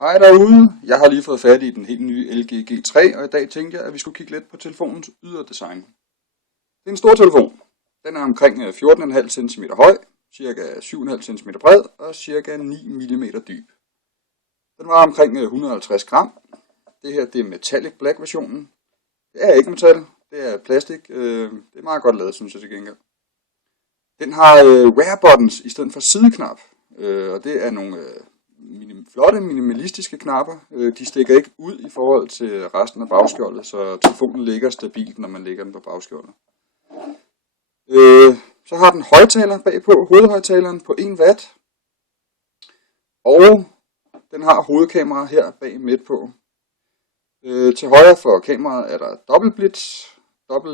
Hej derude, jeg har lige fået fat i den helt nye LG G3, og i dag tænkte jeg, at vi skulle kigge lidt på telefonens ydre design. Det er en stor telefon. Den er omkring 14,5 cm høj, ca. 7,5 cm bred og ca. 9 mm dyb. Den var omkring 150 gram. Det her det er metallic black versionen. Det er ikke metal, det er plastik. Det er meget godt lavet, synes jeg til gengæld. Den har rare buttons i stedet for sideknap, og det er nogle flotte minimalistiske knapper. De stikker ikke ud i forhold til resten af bagskjoldet, så telefonen ligger stabilt, når man lægger den på bagskjoldet. Så har den højttaler bagpå, hovedhøjtaleren på 1 watt. Og den har hovedkamera her bag midt på. Til højre for kameraet er der dobbelt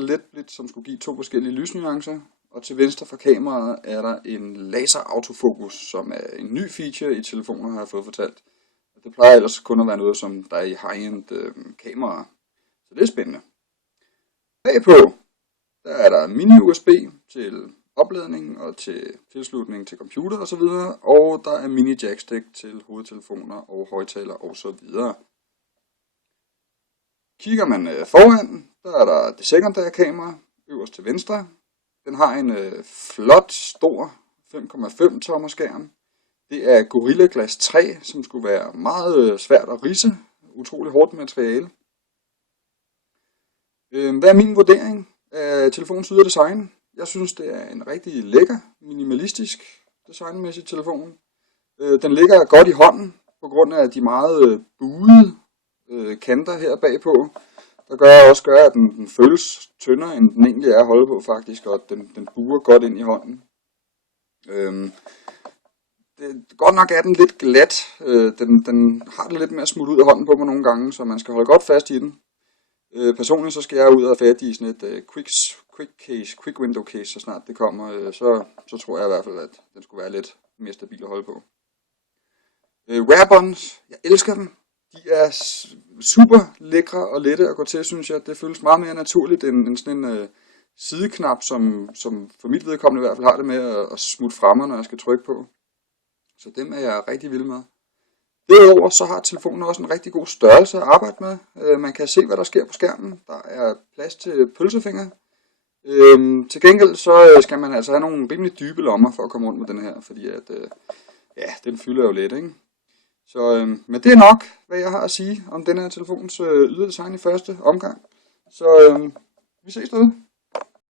LED blitz, som skulle give 2 forskellige lysnuancer. Og til venstre for kameraet er der en laser autofokus, som er en ny feature i telefoner, har jeg fået fortalt. Det plejer ellers kun at være noget, som der er i high-end kameraer. Så det er spændende. Bagpå der er der mini-USB til opladning og til tilslutning til computer osv. Og der er mini-jackstick til hovedtelefoner og højttaler osv. Kigger man foran, der er der det sekundære kamera øverst til venstre. Den har en flot, stor 5,5 tommer skærm. Det er Gorilla Glass 3, som skulle være meget svært at ridse. Utrolig hårdt materiale. Hvad er min vurdering af telefonens ydre design? Jeg synes, det er en rigtig lækker, minimalistisk designmæssig telefon. Den ligger godt i hånden, på grund af de meget buede kanter her bagpå. Der gør, at den føles tyndere, end den egentlig er at holde på faktisk, og den buer godt ind i hånden. Godt nok er den lidt glat. Den har det lidt med at smutte ud af hånden på mig nogle gange, så man skal holde godt fast i den. Personligt så skal jeg ud og fat i sådan et quick window case, så snart det kommer. Så tror jeg i hvert fald, at den skulle være lidt mere stabil at holde på. Rare buttons, jeg elsker dem. De er super lækre og lette at gå til, synes jeg. Det føles meget mere naturligt end sådan en sideknap, som for mit vedkommende i hvert fald har det med at smutte fremme, når jeg skal trykke på. Så dem er jeg rigtig vild med. Derudover så har telefonen også en rigtig god størrelse at arbejde med. Man kan se, hvad der sker på skærmen. Der er plads til pølsefinger. Til gengæld så skal man altså have nogle rimelig dybe lommer for at komme rundt med den her, fordi at, den fylder jo lidt, ikke? Så, men det er nok, hvad jeg har at sige om den her telefons ydre design i første omgang. Så vi ses derude.